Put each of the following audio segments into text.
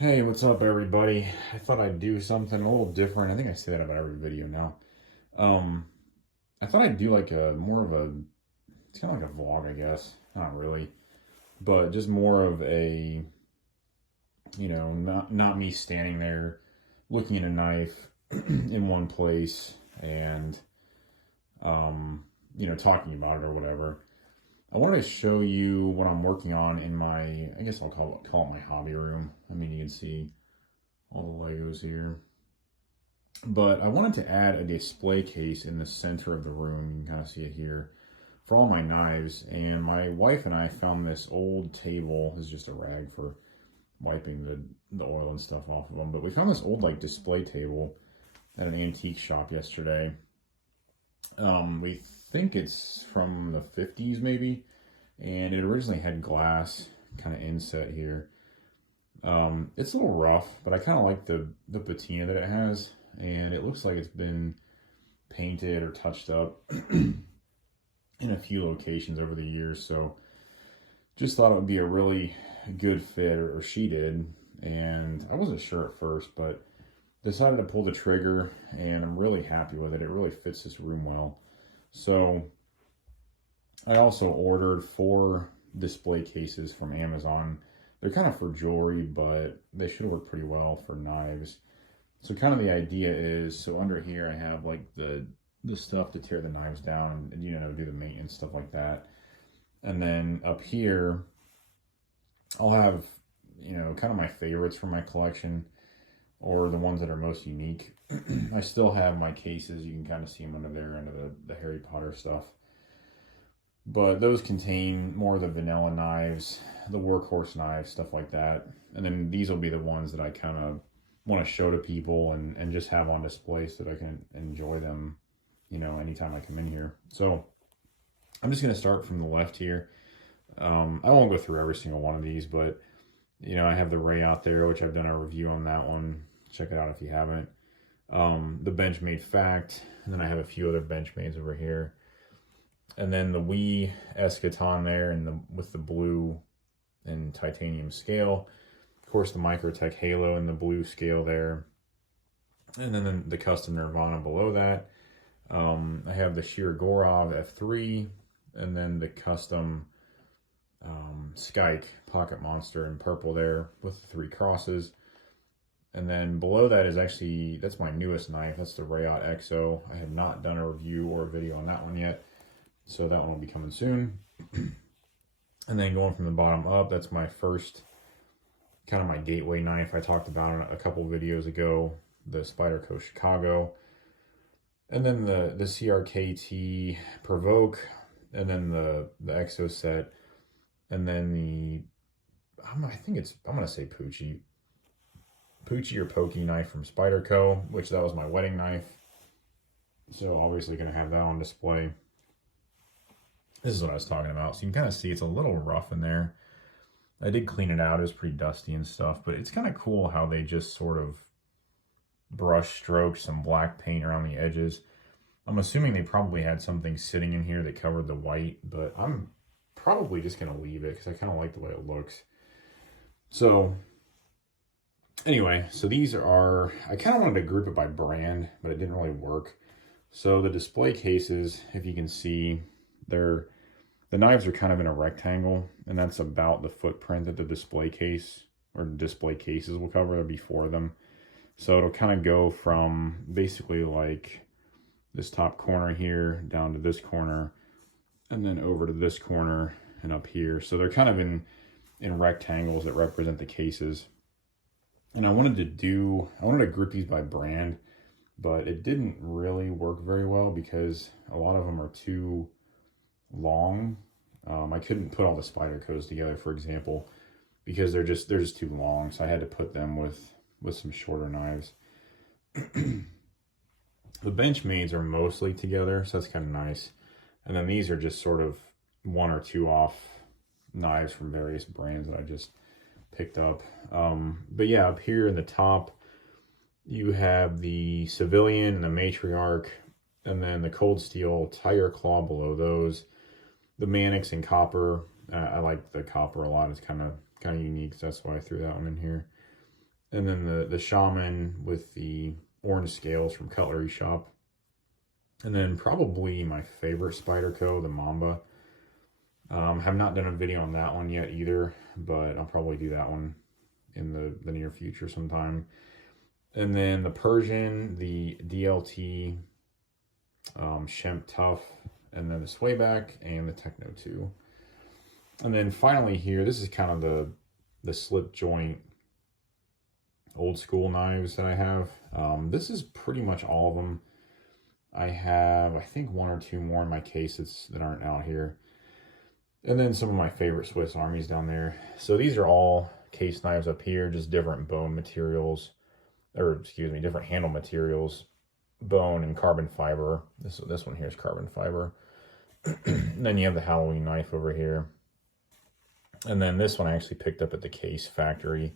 Hey, what's up, everybody? I thought I'd do something a little different. I think I say that about every video now. Um, I thought I'd do like a more of a, it's kind of like a vlog, I guess. Not really, but just more of a, not me standing there looking at a knife in one place and, um, talking about it or whatever. I wanted to show you what I'm working on in my, I guess I'll call it my hobby room. I mean, you can see all the Legos here. But I wanted to add a display case in the center of the room. You can kind of see it here for all my knives. And my wife and I found this old table. This is just a rag for wiping the oil and stuff off of them. But we found this old like display table at an antique shop yesterday. We think it's from the 50s maybe. And it originally had glass kind of inset here. It's a little rough, but I kind of like the patina that it has, and it looks like it's been painted or touched up in a few locations over the years. So just thought it would be a really good fit, or she did, and I wasn't sure at first, but decided to pull the trigger, and I'm really happy with it. It really fits this room well. So I also ordered 4 display cases from Amazon. They're kind of for jewelry, but they should work pretty well for knives. So kind of the idea is, so under here I have like the stuff to tear the knives down and do the maintenance stuff like that. And then up here I'll have kind of my favorites from my collection, or the ones that are most unique. I still have my cases. You can kind of see them under there, under the Harry Potter stuff. But those contain more of the vanilla knives, the workhorse knives, stuff like that. And then these will be the ones that I kind of want to show to people and just have on display so that I can enjoy them, anytime I come in here. So I'm just going to start from the left here. I won't go through every single one of these, but, I have the Ray out there, which I've done a review on that one. Check it out if you haven't. The Benchmade Fact, and then I have a few other Benchmades over here. And then the WE Eschaton there, and with the blue and titanium scale. Of course, the Microtech Halo and the blue scale there. And then the custom Nirvana below that. I have the Shirogorov F3, and then the custom Skyke Pocket Monster in purple there with the 3 crosses. And then below that is actually, that's my newest knife. That's the Rayot XO. I have not done a review or a video on that one yet, so that one will be coming soon. And then going from the bottom up, that's my first, kind of my gateway knife I talked about a couple videos ago, the Spyderco Chicago. And then the CRKT Provoke, and then the XO set, and then I'm going to say Poochie or Pokey knife from Spyderco, which that was my wedding knife. So obviously going to have that on display. This is what I was talking about. So you can kind of see it's a little rough in there. I did clean it out. It was pretty dusty and stuff, but it's kind of cool how they just sort of brush stroke some black paint around the edges. I'm assuming they probably had something sitting in here that covered the white, but I'm probably just going to leave it because I kind of like the way it looks. So anyway, so these are, I kind of wanted to group it by brand, but it didn't really work. So the display cases, if you can see, the knives are kind of in a rectangle, and that's about the footprint that the display case or display cases will cover. There'll be 4 of them. So it'll kind of go from basically like this top corner here down to this corner, and then over to this corner and up here. So they're kind of in rectangles that represent the cases. And I wanted to group these by brand, but it didn't really work very well because a lot of them are too long. I couldn't put all the Spydercos together, for example, because they're just too long. So I had to put them with some shorter knives. The Benchmades are mostly together, so that's kind of nice. And then these are just sort of 1 or 2 off knives from various brands that I just picked up. But yeah, up here in the top, you have the Civilian and the Matriarch, and then the Cold Steel Tiger Claw below those. The Mannix in copper. I like the copper a lot. It's kind of unique, so that's why I threw that one in here. And then the Shaman with the orange scales from Cutlery Shop. And then probably my favorite Spyderco, the Mamba. Have not done a video on that one yet either, but I'll probably do that one in the near future sometime. And then the Persian, the DLT, Shemp Tough, and then the Swayback and the Techno 2. And then finally here, this is kind of the slip joint old school knives that I have. This is pretty much all of them. I have, I think, one or two more in my case that aren't out here. And then some of my favorite Swiss Armies down there. So these are all case knives up here, just different bone materials, or excuse me, different handle materials, bone and carbon fiber. This one here is carbon fiber. And then you have the Halloween knife over here. And then this one I actually picked up at the Case Factory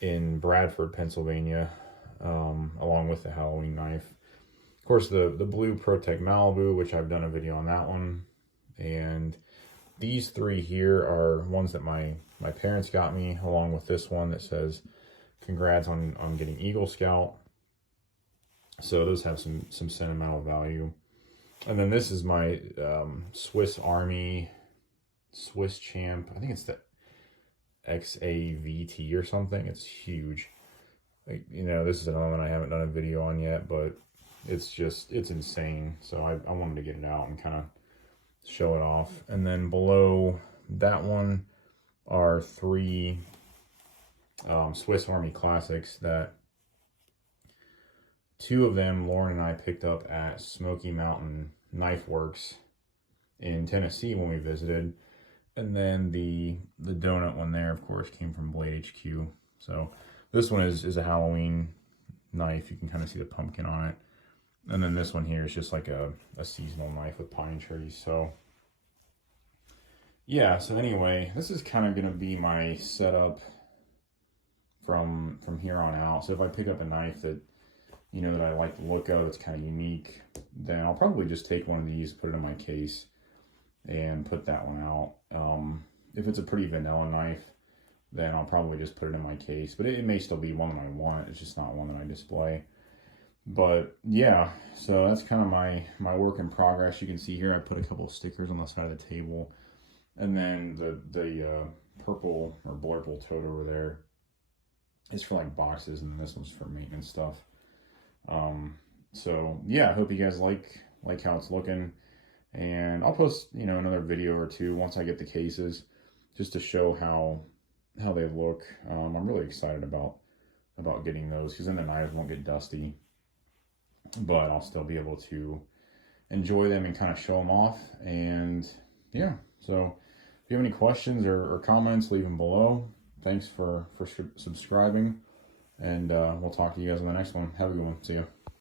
in Bradford, Pennsylvania, along with the Halloween knife. Of course, the blue ProTech Malibu, which I've done a video on that one. And these three here are ones that my parents got me, along with this one that says, congrats on getting Eagle Scout. So those have some sentimental value. And then this is my Swiss Army Swiss Champ. I think it's the XAVT or something. It's huge. Like, you know, this is another one I haven't done a video on yet, but it's insane. So I wanted to get it out and kind of show it off. And then below that one are three Swiss Army Classics that two of them Lauren and I picked up at Smoky Mountain Knife Works in Tennessee when we visited. And then the donut one there, of course, came from Blade HQ. So this one is a Halloween knife. You can kind of see the pumpkin on it. And then this one here is just like a seasonal knife with pine trees. So yeah, so anyway, this is kind of going to be my setup from here on out. So if I pick up a knife that, you know, that I like the look of, it's kind of unique, then I'll probably just take one of these, put it in my case, and put that one out. If it's a pretty vanilla knife, then I'll probably just put it in my case. But it may still be one that I want. It's just not one that I display. But yeah, so that's kind of my work in progress. You can see here I put a couple of stickers on the side of the table. And then the purple or blurple tote over there is for like boxes, and this one's for maintenance stuff. So yeah, I hope you guys like how it's looking. And I'll post, you know, another video or two once I get the cases, just to show how they look. I'm really excited about getting those, because then the knives won't get dusty, but I'll still be able to enjoy them and kind of show them off. And yeah, so if you have any questions or comments, leave them below. Thanks for subscribing, and we'll talk to you guys on the next one. Have a good one. See ya.